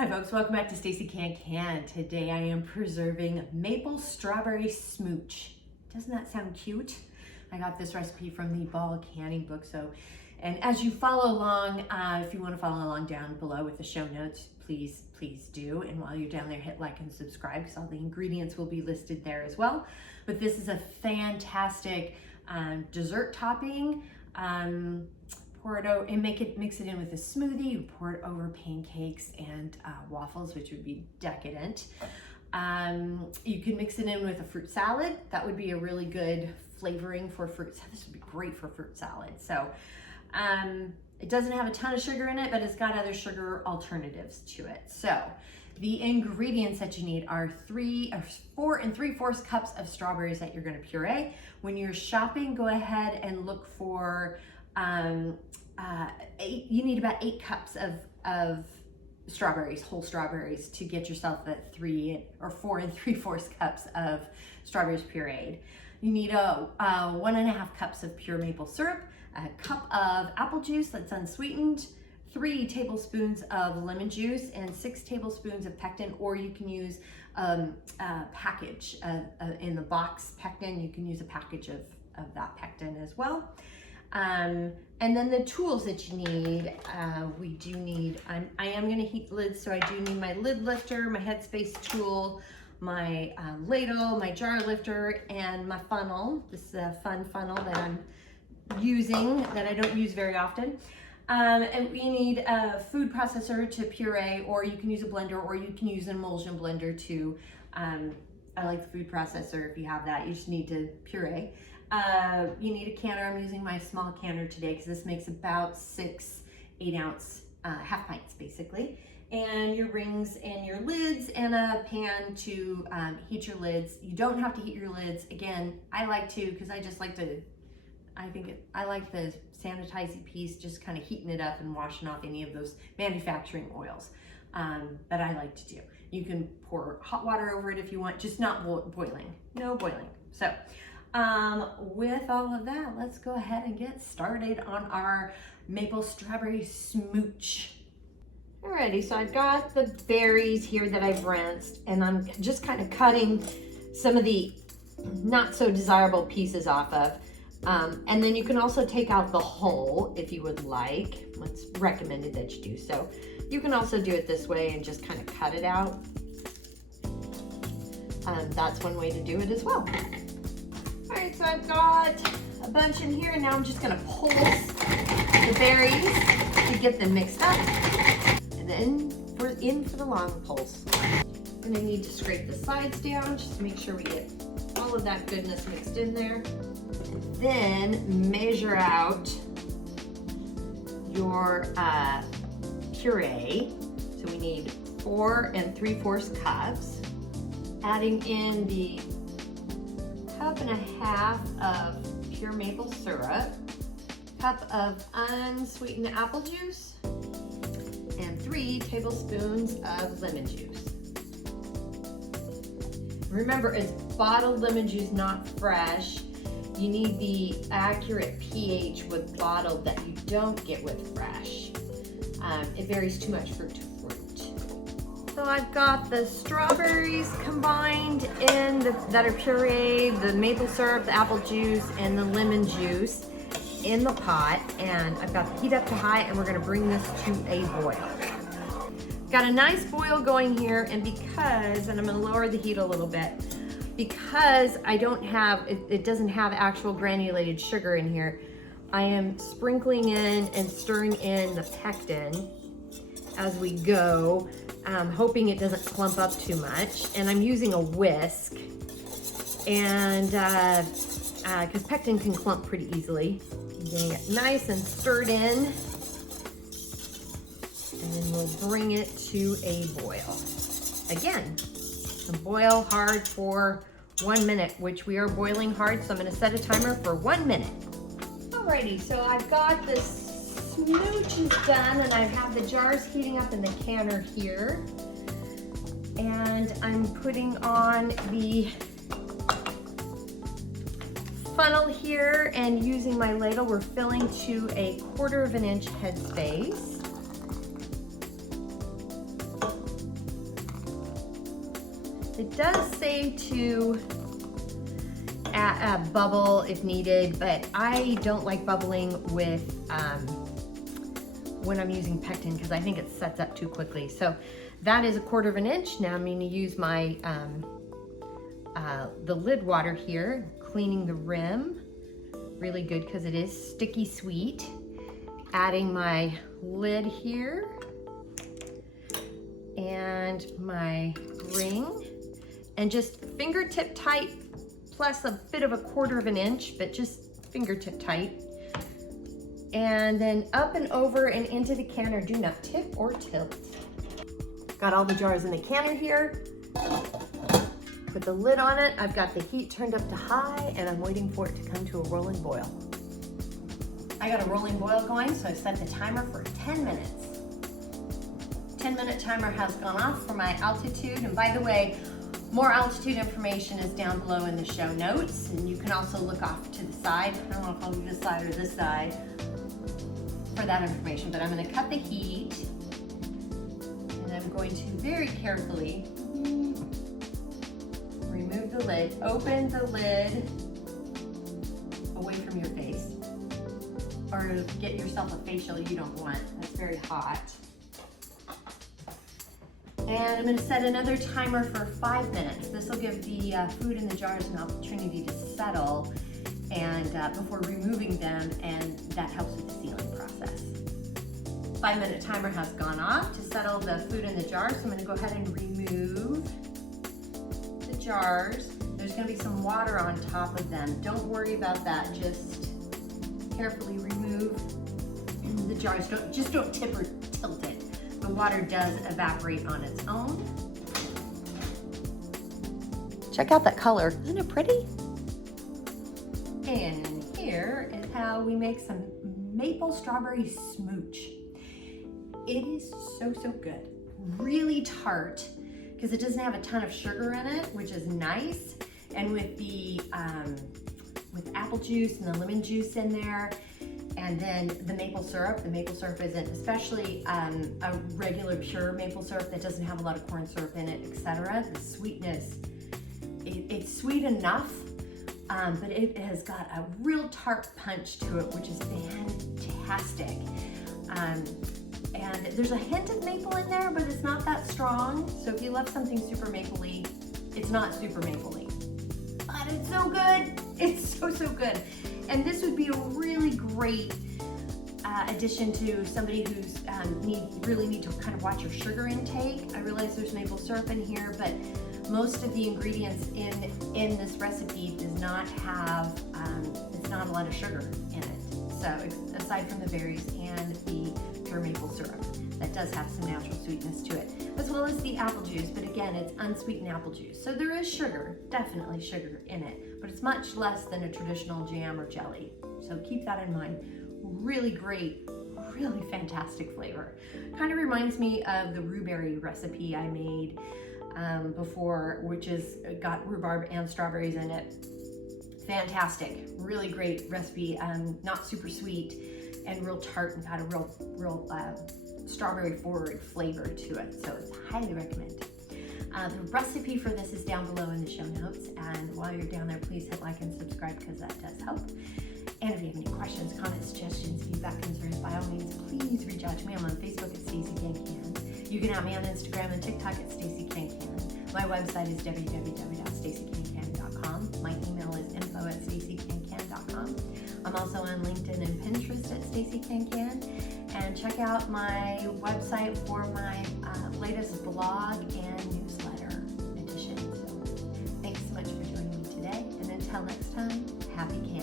Hi folks, welcome back to Stacey Can. Today I am preserving maple strawberry smooch. Doesn't that sound cute? I got this recipe from the Ball Canning book. And as you follow along, if you want to follow along down below with the show notes, please do. And while you're down there, hit like and subscribe because all the ingredients will be listed there as well. But this is a fantastic dessert topping. Pour it over and mix it in with a smoothie. You pour it over pancakes and waffles, which would be decadent. You can mix it in with a fruit salad. That would be a really good flavoring for fruit. This would be great for fruit salad. So it doesn't have a ton of sugar in it, but it's got other sugar alternatives to it. So the ingredients that you need are 4 3/4 cups of strawberries that you're going to puree. When you're shopping, go ahead and look for you need about 8 cups of strawberries, whole strawberries, to get yourself at 4 3/4 cups of strawberries pureed. You need 1.5 cups of pure maple syrup, a cup of apple juice that's unsweetened, 3 tablespoons of lemon juice, and 6 tablespoons of pectin, or you can use a package in the box Pectin. You can use a package of that pectin as well. And then the tools that you need, we do need, I am going to heat lids, so I do need my lid lifter, my Headspace tool, my ladle, my jar lifter, and my funnel. This is a fun funnel that I'm using that I don't use very often. And we need a food processor to puree, or you can use a blender, or you can use an emulsion blender too. I like the food processor if you have that. You just need to puree. You need a canner. I'm using my small canner today because this makes about 6 8-ounce half pints basically. And your rings and your lids and a pan to heat your lids. You don't have to heat your lids. Again, I like to because I just like to, I like the sanitizing piece, just kind of heating it up and washing off any of those manufacturing oils that I like to do. You can pour hot water over it if you want, just not boiling, no boiling. So with all of that, let's go ahead and get started on our maple strawberry smooch. Alrighty, so I've got the berries here that I've rinsed, and I'm just kind of cutting some of the not so desirable pieces off of. And then you can also take out the hull if you would like. It's recommended that you do so. You can also do it this way and just kind of cut it out. That's one way to do it as well. All right, so I've got a bunch in here, and now I'm just gonna pulse the berries to get them mixed up. And then we're in for the long pulse. I'm gonna need to scrape the sides down just to make sure we get all of that goodness mixed in there. Then measure out your puree. So we need 4 3/4 cups. Adding in the 1.5 cup of pure maple syrup, cup of unsweetened apple juice, and 3 tablespoons of lemon juice. Remember, it's bottled lemon juice, not fresh. You need the accurate pH with bottled that you don't get with fresh. It varies too much fruit to fruit. So I've got the strawberries combined in that are pureed, the maple syrup, the apple juice, and the lemon juice in the pot. And I've got the heat up to high, and we're gonna bring this to a boil. Got a nice boil going here, and I'm gonna lower the heat a little bit, because I don't have, it doesn't have actual granulated sugar in here, I am sprinkling in and stirring in the pectin as we go, hoping it doesn't clump up too much. And I'm using a whisk, and because pectin can clump pretty easily. Getting it nice and stirred in, and then we'll bring it to a boil. Again, boil hard for 1 minute, which we are boiling hard, so I'm gonna set a timer for 1 minute. Alrighty, so I've got this smooch is done, and I have the jars heating up in the canner here. And I'm putting on the funnel here and using my ladle. We're filling to a 1/4 inch Headspace. It does say to bubble if needed, but I don't like bubbling with when I'm using Pectin because I think it sets up too quickly. So that is 1/4 inch. Now I'm going to use my the lid water here, cleaning the rim. Really good because it is sticky sweet. Adding my lid here and my ring, and just fingertip tight plus a bit of 1/4 inch, but just fingertip tight. And then up and over and into the canner. Do not tip or tilt. Got all the jars in the canner here. Put the lid on it. I've got the heat turned up to high and I'm waiting for it to come to a rolling boil. I got a rolling boil going, so I set the timer for 10 minutes. 10-minute timer has gone off for my altitude. And by the way, more altitude information is down below in the show notes. And you can also look off to the side. I don't know if I'll do this side or this side for that information, but I'm going to cut the heat. And I'm going to very carefully remove the lid, open the lid away from your face, or get yourself a facial you don't want. That's very hot. And I'm going to set another timer for 5 minutes. This will give the food in the jars an opportunity to settle and before removing them, and that helps with the sealing process. 5-minute timer has gone off to settle the food in the jars. So I'm going to go ahead and remove the jars. There's going to be some water on top of them. Don't worry about that. Just carefully remove the jars. Just don't tip or tilt it. The water does evaporate on its own. Check out that color. Isn't it pretty? And here is how we make some maple strawberry smooch. It is so good. Really tart because it doesn't have a ton of sugar in it, which is nice. And with the with apple juice and the lemon juice in there, and then the maple syrup isn't, especially a regular pure maple syrup that doesn't have a lot of corn syrup in it, etc. The sweetness, it's sweet enough, but it has got a real tart punch to it, which is fantastic. And there's a hint of maple in there, but it's not that strong. So if you love something super mapley, it's not super mapley. But it's so good. It's so good. And this would be a really great addition to somebody who's really need to kind of watch your sugar intake. I realize there's maple syrup in here, but most of the ingredients in this recipe does not have, it's not a lot of sugar in it. So aside from the berries and the pure maple syrup, that does have some natural sweetness to it, as well as the apple juice. But again, it's unsweetened apple juice. So there is sugar, definitely sugar in it, but it's much less than a traditional jam or jelly. So keep that in mind. Really great, really fantastic flavor. Kind of reminds me of the rhubarb recipe I made before, which is got rhubarb and strawberries in it. Fantastic, really great recipe. Not super sweet and real tart, and got a real strawberry forward flavor to it. So it's highly recommend. The recipe for this is down below in the show notes. And while you're down there, please hit like and subscribe because that does help. And if you have any questions, comments, suggestions, feedback, concerns, by all means, please reach out to me. I'm on Facebook at Stacey Can. You can add me on Instagram and TikTok at Stacey Can. My website is www.staceycancan.com. My email is info@staceycancan.com. I'm also on LinkedIn and Pinterest at Stacey Can. And check out my website for my latest blog and newsletter edition. So thanks so much for joining me today. And until next time, happy canning.